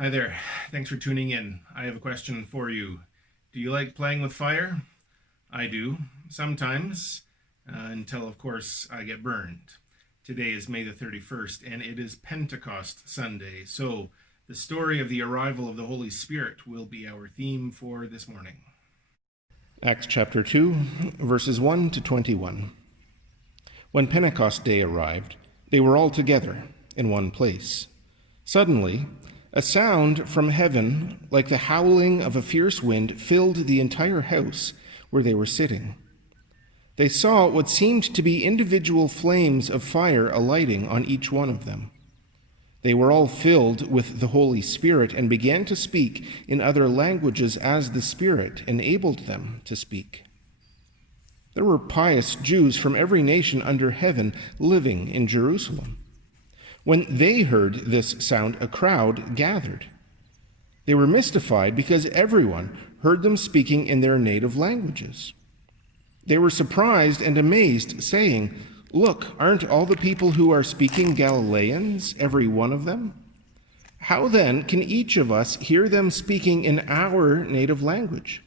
Hi there. Thanks for tuning in. I have a question for you. Do you like playing with fire? I do, sometimes, until, of course, I get burned. Today is May the 31st, and it is Pentecost Sunday. So, the story of the arrival of the Holy Spirit will be our theme for this morning. Acts chapter 2, verses 1 to 21. When Pentecost Day arrived, they were all together in one place. Suddenly, a sound from heaven, like the howling of a fierce wind, filled the entire house where they were sitting. They saw what seemed to be individual flames of fire alighting on each one of them. They were all filled with the Holy Spirit and began to speak in other languages as the Spirit enabled them to speak. There were pious Jews from every nation under heaven living in Jerusalem. When they heard this sound, a crowd gathered. They were mystified because everyone heard them speaking in their native languages. They were surprised and amazed, saying, "Look, aren't all the people who are speaking Galileans, every one of them? How then can each of us hear them speaking in our native language?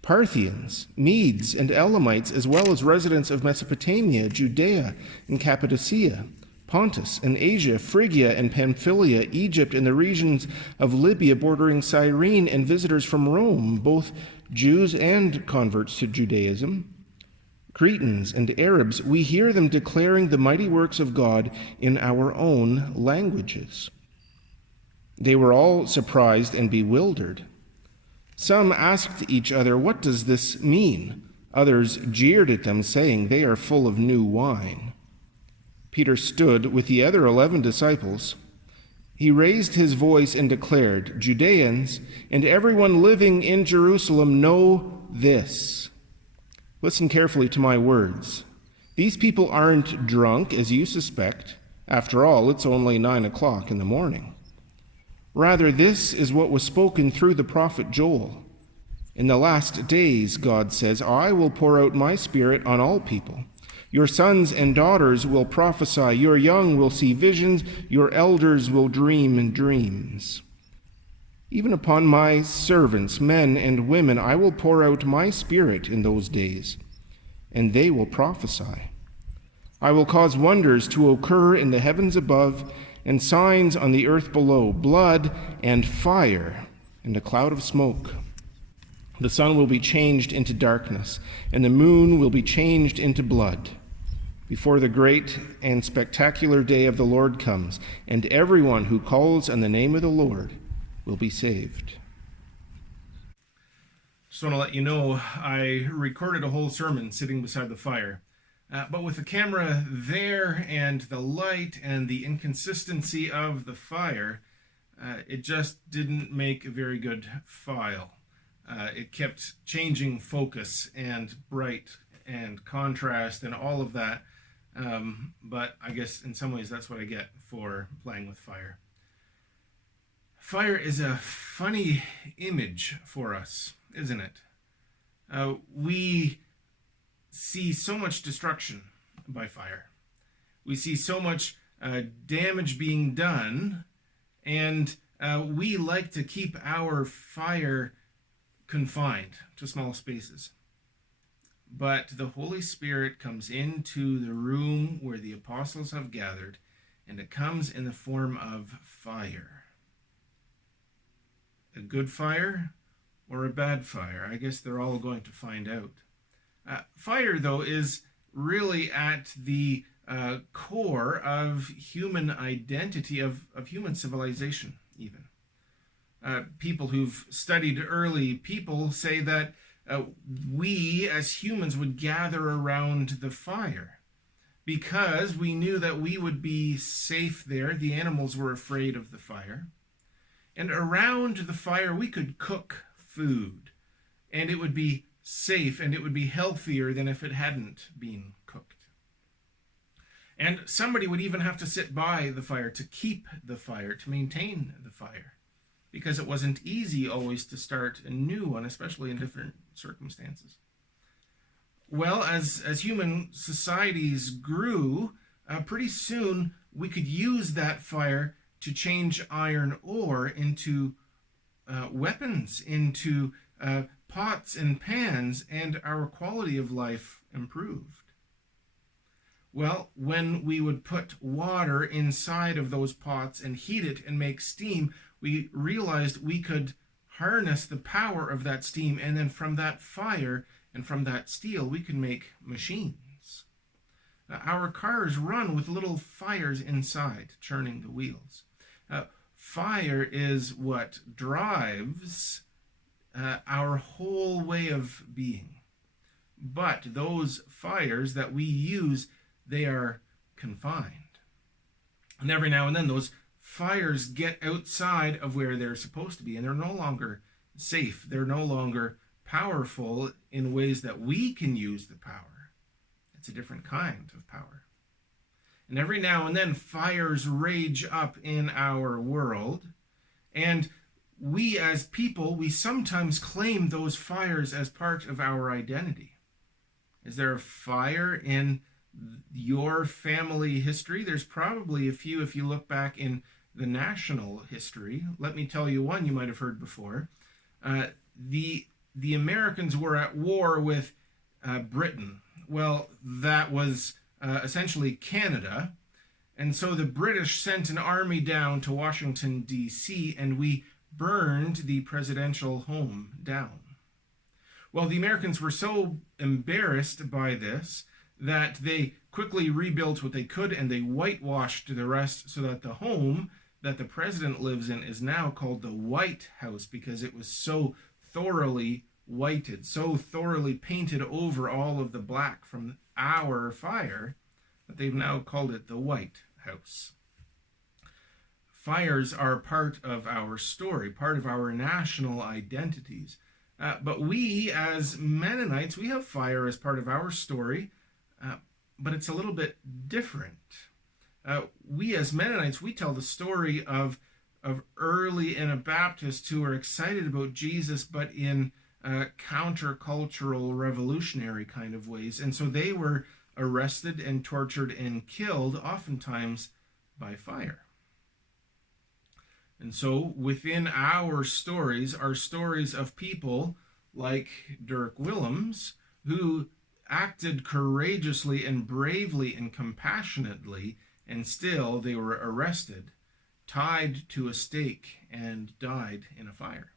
Parthians, Medes, and Elamites, as well as residents of Mesopotamia, Judea, and Cappadocia, Pontus and Asia, Phrygia and Pamphylia, Egypt and the regions of Libya bordering Cyrene, and visitors from Rome, both Jews and converts to Judaism, Cretans and Arabs, we hear them declaring the mighty works of God in our own languages." They were all surprised and bewildered. Some asked each other, "What does this mean?" Others jeered at them, saying, "They are full of new wine." Peter stood with the other 11 disciples. He raised his voice and declared, "Judeans and everyone living in Jerusalem, know this. Listen carefully to my words. These people aren't drunk, as you suspect. After all, it's only 9 o'clock in the morning. Rather, this is what was spoken through the prophet Joel. In the last days, God says, I will pour out my Spirit on all people. Your sons and daughters will prophesy, your young will see visions, your elders will dream dreams. Even upon my servants, men and women, I will pour out my Spirit in those days, and they will prophesy. I will cause wonders to occur in the heavens above and signs on the earth below, blood and fire and a cloud of smoke. The sun will be changed into darkness, and the moon will be changed into blood, before the great and spectacular day of the Lord comes, and everyone who calls on the name of the Lord will be saved. Just want to let you know, I recorded a whole sermon sitting beside the fire. But with the camera there and the light and the inconsistency of the fire, it just didn't make a very good file. It kept changing focus and bright and contrast and all of that. But I guess in some ways that's what I get for playing with fire. Fire is a funny image for us, isn't it? We see so much destruction by fire. We see so much damage being done, and we like to keep our fire confined to small spaces. But the Holy Spirit comes into the room where the apostles have gathered, and it comes in the form of fire. A good fire or a bad fire? I guess they're all going to find out. Fire, though, is really at the core of human identity, of human civilization, even. People who've studied early people say that we as humans would gather around the fire because we knew that we would be safe there. The animals were afraid of the fire. And around the fire, we could cook food, and it would be safe, and it would be healthier than if it hadn't been cooked. And somebody would even have to sit by the fire to keep the fire, to maintain the fire, because it wasn't easy always to start a new one, especially in different circumstances. Well, as human societies grew, pretty soon we could use that fire to change iron ore into weapons, into pots and pans, and our quality of life improved. Well, when we would put water inside of those pots and heat it and make steam, we realized we could harness the power of that steam, and then from that fire and from that steel, we could make machines. Our cars run with little fires inside, churning the wheels. Fire is what drives our whole way of being. But those fires that we use, they are confined. And every now and then those fires get outside of where they're supposed to be, and they're no longer safe. They're no longer powerful in ways that we can use the power. It's a different kind of power. And every now and then fires rage up in our world, and we as people, we sometimes claim those fires as part of our identity. Is there a fire in your family history? There's probably a few if you look back in the national history. Let me tell you one you might have heard before. The Americans were at war with Britain. Well, that was essentially Canada. And so the British sent an army down to Washington, D.C., and we burned the presidential home down. Well, the Americans were so embarrassed by this that they quickly rebuilt what they could, and they whitewashed the rest so that the home that the president lives in is now called the White House, because it was so thoroughly whited, so thoroughly painted over all of the black from our fire, that they've now called it the White House. Fires are part of our story, part of our national identities. But we, as Mennonites, we have fire as part of our story, but it's a little bit different. We, as Mennonites, we tell the story of early Anabaptists who are excited about Jesus, but in countercultural, revolutionary kind of ways. And so they were arrested and tortured and killed, oftentimes by fire. And so within our stories are stories of people like Dirk Willems, who acted courageously and bravely and compassionately, and still they were arrested, tied to a stake, and died in a fire.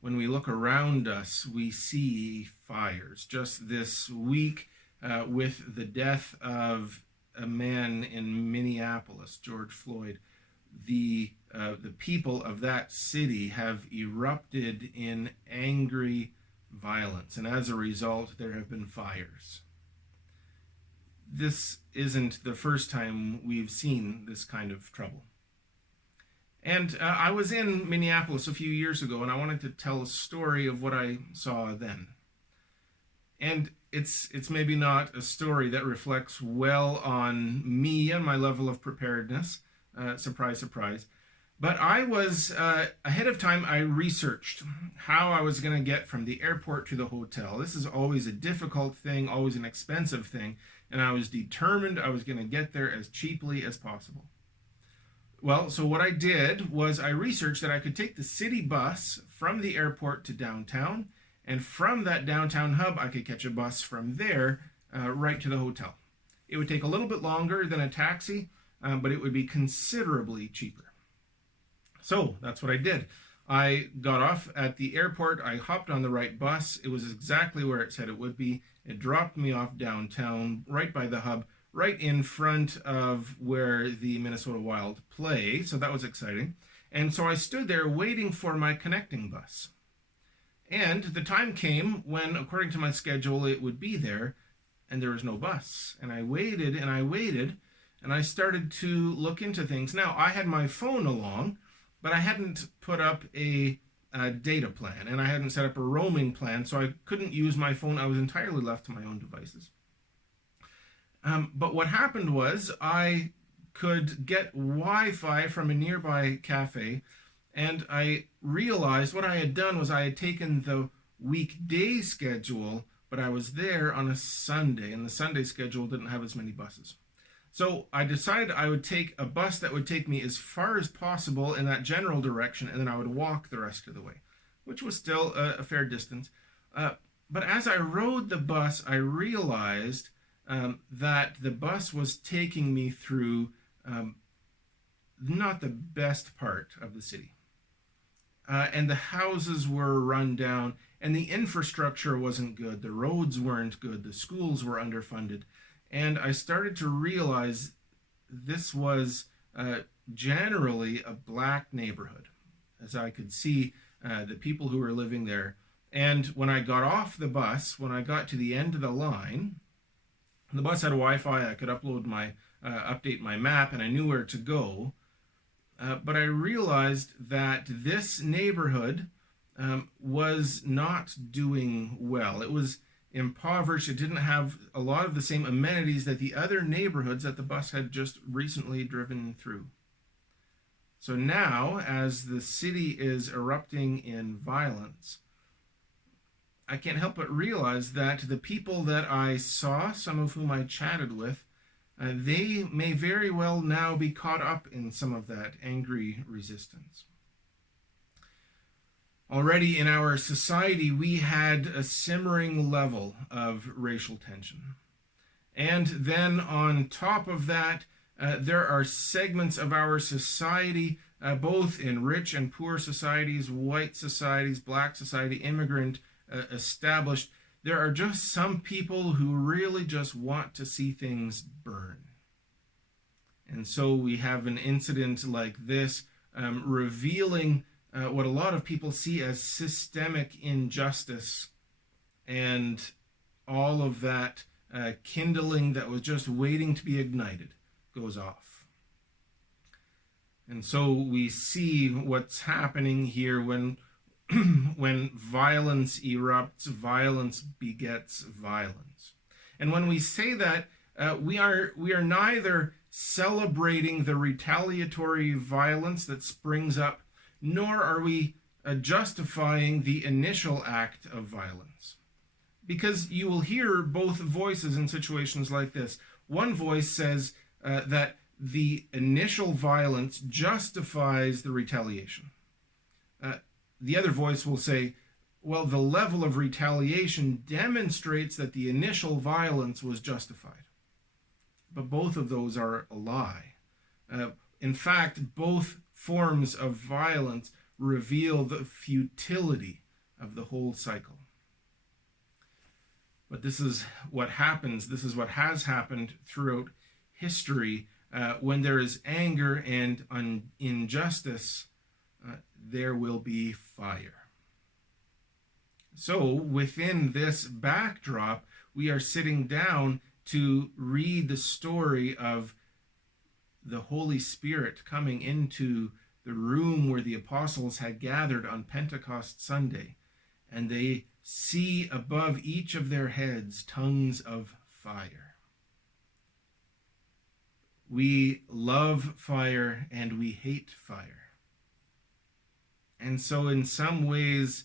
When we look around us, we see fires. Just this week, with the death of a man in Minneapolis, George Floyd, the people of that city have erupted in angry violence, and as a result, there have been fires. This isn't the first time we've seen this kind of trouble. And I was in Minneapolis a few years ago, and I wanted to tell a story of what I saw then. And it's maybe not a story that reflects well on me and my level of preparedness. Surprise, surprise. But I was, ahead of time, I researched how I was going to get from the airport to the hotel. This is always a difficult thing, always an expensive thing, and I was determined I was going to get there as cheaply as possible. Well, so what I did was I researched that I could take the city bus from the airport to downtown, and from that downtown hub, I could catch a bus from there right to the hotel. It would take a little bit longer than a taxi, but it would be considerably cheaper. So that's what I did. I got off at the airport. I hopped on the right bus. It was exactly where it said it would be. It dropped me off downtown, right by the hub, right in front of where the Minnesota Wild play. So that was exciting. And so I stood there waiting for my connecting bus. And the time came when, according to my schedule, it would be there, and there was no bus. And I waited and I waited, and I started to look into things. Now, I had my phone along, but I hadn't put up a data plan, and I hadn't set up a roaming plan, so I couldn't use my phone. I was entirely left to my own devices. But what happened was I could get Wi-Fi from a nearby cafe, and I realized what I had done was I had taken the weekday schedule, but I was there on a Sunday, and the Sunday schedule didn't have as many buses. So I decided I would take a bus that would take me as far as possible in that general direction, and then I would walk the rest of the way, which was still a fair distance. Uh, but as I rode the bus, I realized that the bus was taking me through not the best part of the city. And the houses were run down, and the infrastructure wasn't good. The roads weren't good. The schools were underfunded. And I started to realize this was generally a black neighborhood, as I could see the people who were living there. And when I got off the bus, when I got to the end of the line, the bus had Wi-Fi. I could update my map, and I knew where to go. But I realized that this neighborhood was not doing well. It was impoverished. It didn't have a lot of the same amenities that the other neighborhoods that the bus had just recently driven through. So now, as the city is erupting in violence, I can't help but realize that the people that I saw, some of whom I chatted with, they may very well now be caught up in some of that angry resistance. Already in our society, we had a simmering level of racial tension. And then on top of that, there are segments of our society, both in rich and poor societies, white societies, black society, immigrant, established. There are just some people who really just want to see things burn. And so we have an incident like this revealing what a lot of people see as systemic injustice, and all of that kindling that was just waiting to be ignited goes off. And so we see what's happening here when when violence erupts, violence begets violence. And when we say that, we are neither celebrating the retaliatory violence that springs up, nor are we justifying the initial act of violence. Because you will hear both voices in situations like this. One voice says that the initial violence justifies the retaliation. The other voice will say, well, the level of retaliation demonstrates that the initial violence was justified. But both of those are a lie. In fact, both forms of violence reveal the futility of the whole cycle. But this is what happens. This is what has happened throughout history. When there is anger and injustice, there will be fire. So within this backdrop, we are sitting down to read the story of the Holy Spirit coming into the room where the apostles had gathered on Pentecost Sunday, and they see above each of their heads tongues of fire. We love fire and we hate fire. And so in some ways,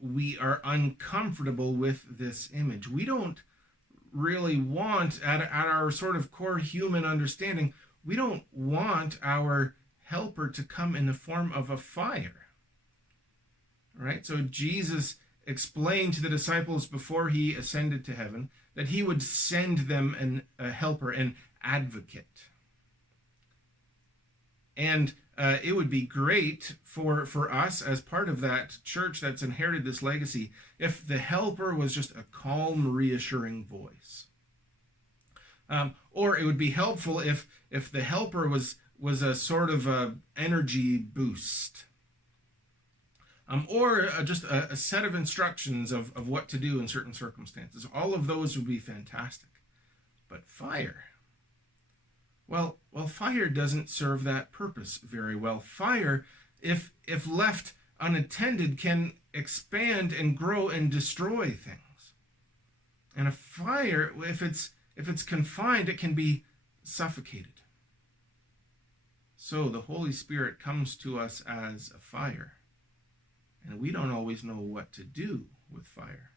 we are uncomfortable with this image. We don't really want, at our sort of core human understanding, we don't want our helper to come in the form of a fire. Right? So Jesus explained to the disciples before he ascended to heaven that he would send them a helper, an advocate. And it would be great for us as part of that church that's inherited this legacy if the helper was just a calm, reassuring voice. Or it would be helpful if the helper was a sort of a energy boost. Or just a set of instructions of what to do in certain circumstances. All of those would be fantastic. But fire... Well, fire doesn't serve that purpose very well. Fire, if left unattended, can expand and grow and destroy things. And a fire, if it's confined, it can be suffocated. So the Holy Spirit comes to us as a fire, and we don't always know what to do with fire.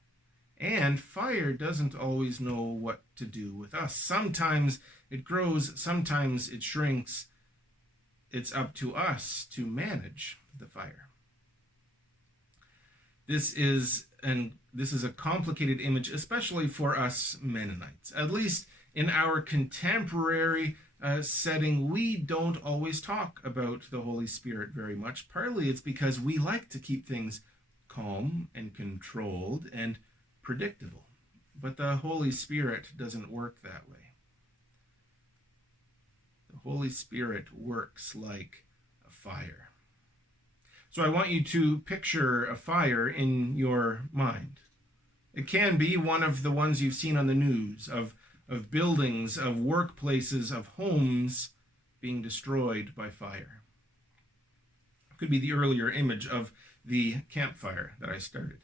And fire doesn't always know what to do with us. Sometimes it grows, sometimes it shrinks. It's up to us to manage the fire. This is a complicated image, especially for us Mennonites. At least in our contemporary setting, we don't always talk about the Holy Spirit very much. Partly it's because we like to keep things calm and controlled and predictable. But the Holy Spirit doesn't work that way. The Holy Spirit works like a fire. So I want you to picture a fire in your mind. It can be one of the ones you've seen on the news, of buildings, of workplaces, of homes being destroyed by fire. It could be the earlier image of the campfire that I started.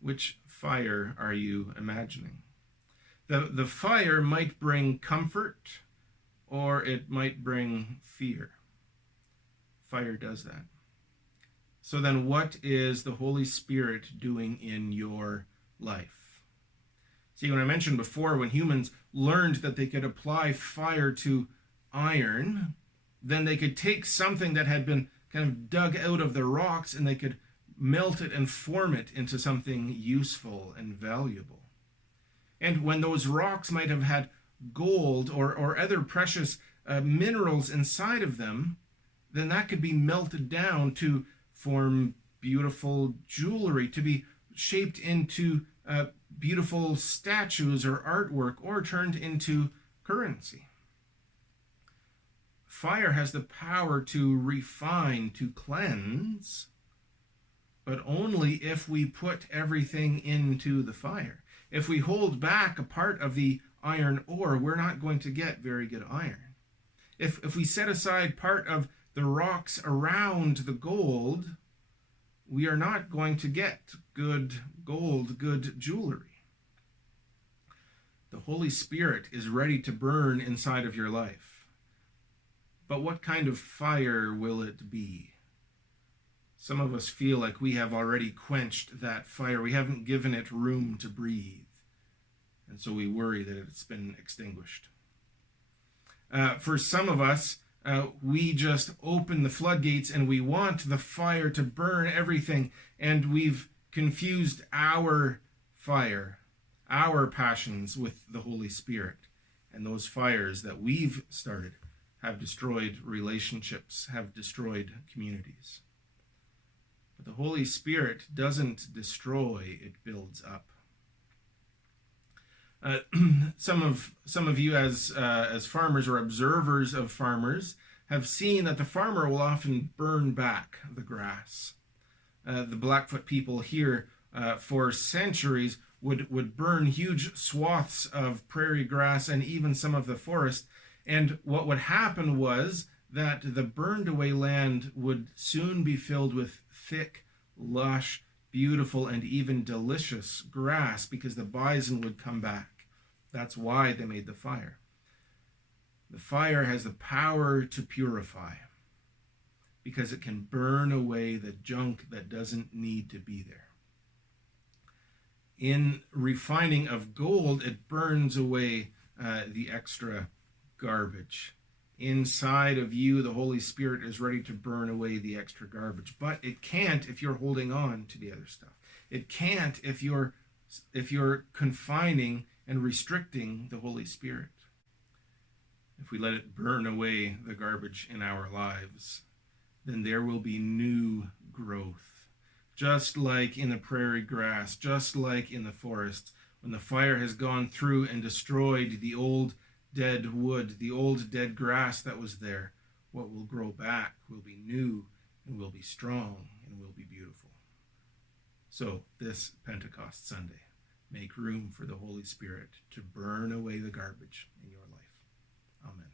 Which fire are you imagining? The fire might bring comfort, or it might bring fear. Fire does that. So then what is the Holy Spirit doing in your life? See, when I mentioned before, when humans learned that they could apply fire to iron, then they could take something that had been kind of dug out of the rocks and they could melt it and form it into something useful and valuable. And when those rocks might have had gold or other precious minerals inside of them, then that could be melted down to form beautiful jewelry, to be shaped into beautiful statues or artwork, or turned into currency. Fire has the power to refine, to cleanse, but only if we put everything into the fire. If we hold back a part of the iron ore, we're not going to get very good iron. If we set aside part of the rocks around the gold, we are not going to get good gold, good jewelry. The Holy Spirit is ready to burn inside of your life. But what kind of fire will it be? Some of us feel like we have already quenched that fire. We haven't given it room to breathe. And so we worry that it's been extinguished. For some of us, we just open the floodgates and we want the fire to burn everything. And we've confused our fire, our passions with the Holy Spirit. And those fires that we've started have destroyed relationships, have destroyed communities. But the Holy Spirit doesn't destroy, it builds up. Some of you as farmers or observers of farmers have seen that the farmer will often burn back the grass. The Blackfoot people here for centuries would burn huge swaths of prairie grass and even some of the forest. And what would happen was that the burned away land would soon be filled with thick, lush, beautiful, and even delicious grass because the bison would come back. That's why they made the fire. The fire has the power to purify because it can burn away the junk that doesn't need to be there. In refining of gold, it burns away the extra garbage. Inside of you, the Holy Spirit is ready to burn away the extra garbage, but it can't if you're holding on to the other stuff. It can't if you're confining and restricting the Holy Spirit. If we let it burn away the garbage in our lives, then there will be new growth. Just like in the prairie grass, just like in the forest, when the fire has gone through and destroyed the old dead wood, the old dead grass that was there, what will grow back will be new and will be strong and will be beautiful. So this Pentecost Sunday, make room for the Holy Spirit to burn away the garbage in your life. Amen.